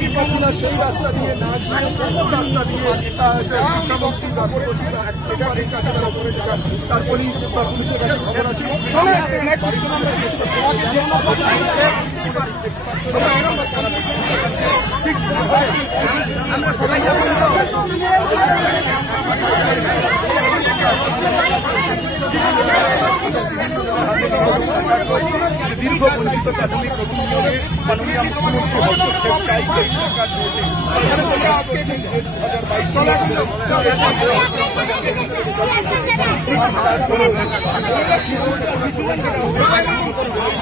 শিক্ষার্থীরা সেই রাস্তা দিয়ে না গিয়ে রাস্তা দিয়ে তারপরেই পুলিশের কাছে খবর আসে। আমরা সবাই দীর্ঘ বঞ্চিত প্রাথমিক নিয়োগে মাননীয় মুখ্যমন্ত্রী হস্তক্ষেপ চাই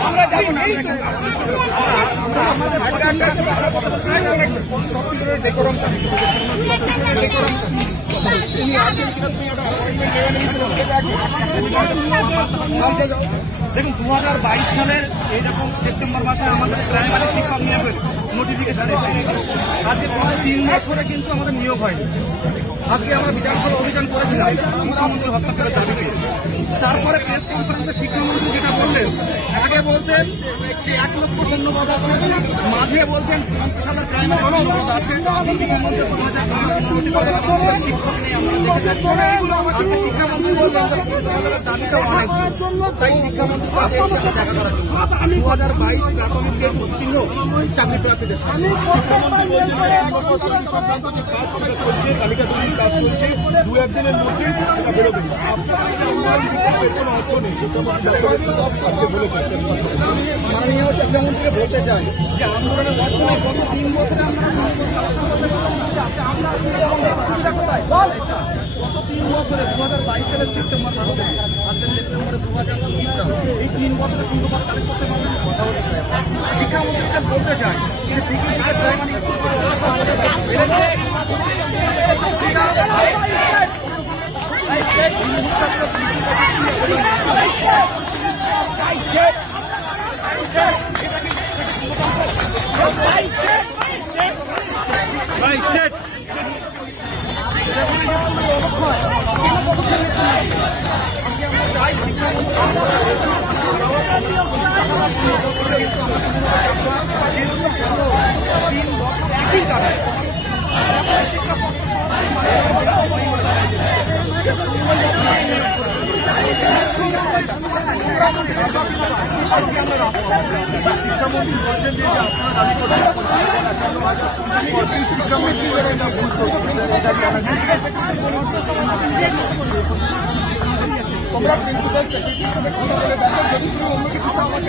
আমরা যাবো না ডেকোরাম দেখুন 2022 সালের এইরকম সেপ্টেম্বর মাসে আমাদের প্রাইমারি শিক্ষক নিয়োগের নোটিফিকেশন এসেছে। আজকে 3 বছরে কিন্তু আমাদের নিয়োগ হয়নি। আজকে আমরা বিধানসভা অভিযান করেছিলাম মুখ্যমন্ত্রীর হস্তক্ষেপের দাবিতে। তারপরে প্রেস কনফারেন্সে শিক্ষামন্ত্রী যেটা বললেন, আগে বলতেন যে 1 লক্ষ শূন্যপদ আছে, মাঝে বলতেন 50,000 প্রাইমারি শূন্যপদ আছে, শিক্ষক নেই আমরা দেখেছি। আজকে শিক্ষামন্ত্রী বলতেন দাবিটা অনেক, তাই শিক্ষামন্ত্রীর সাথে দেখা করার জন্য 2022 প্রাথমিকের উত্তীর্ণ চাকরি প্রার্থীদের সামনে তালিকা তৈরি কাজ চলছে, 2-1 দিনের মধ্যে সেটা বেরোবে। মাননীয় শিক্ষামন্ত্রীকে বলতে চাই যে আন্দোলনের মাধ্যমে গত 3 বছরে আমরা গত 3 বছরে 2022 সালের সেপ্টেম্বর মাস থেকে আজকের সেপ্টেম্বরে 2023 সাল, এই 3 বছরে শূন্যপদ কালেক্ট করতে পারবেন কথা বলতে চাই। শিক্ষামন্ত্রীকে বলতে চাই যে দিকে দিকে প্রাইমারি স্কুল শিক্ষামন্ত্রী বলছেন যে আপনারা দাবি করছেন তোমরা প্রিন্সিপাল সেক্রেটারির সাথে কথা বলে দেখো, যদি তুমি অন্য কিছু আমাকে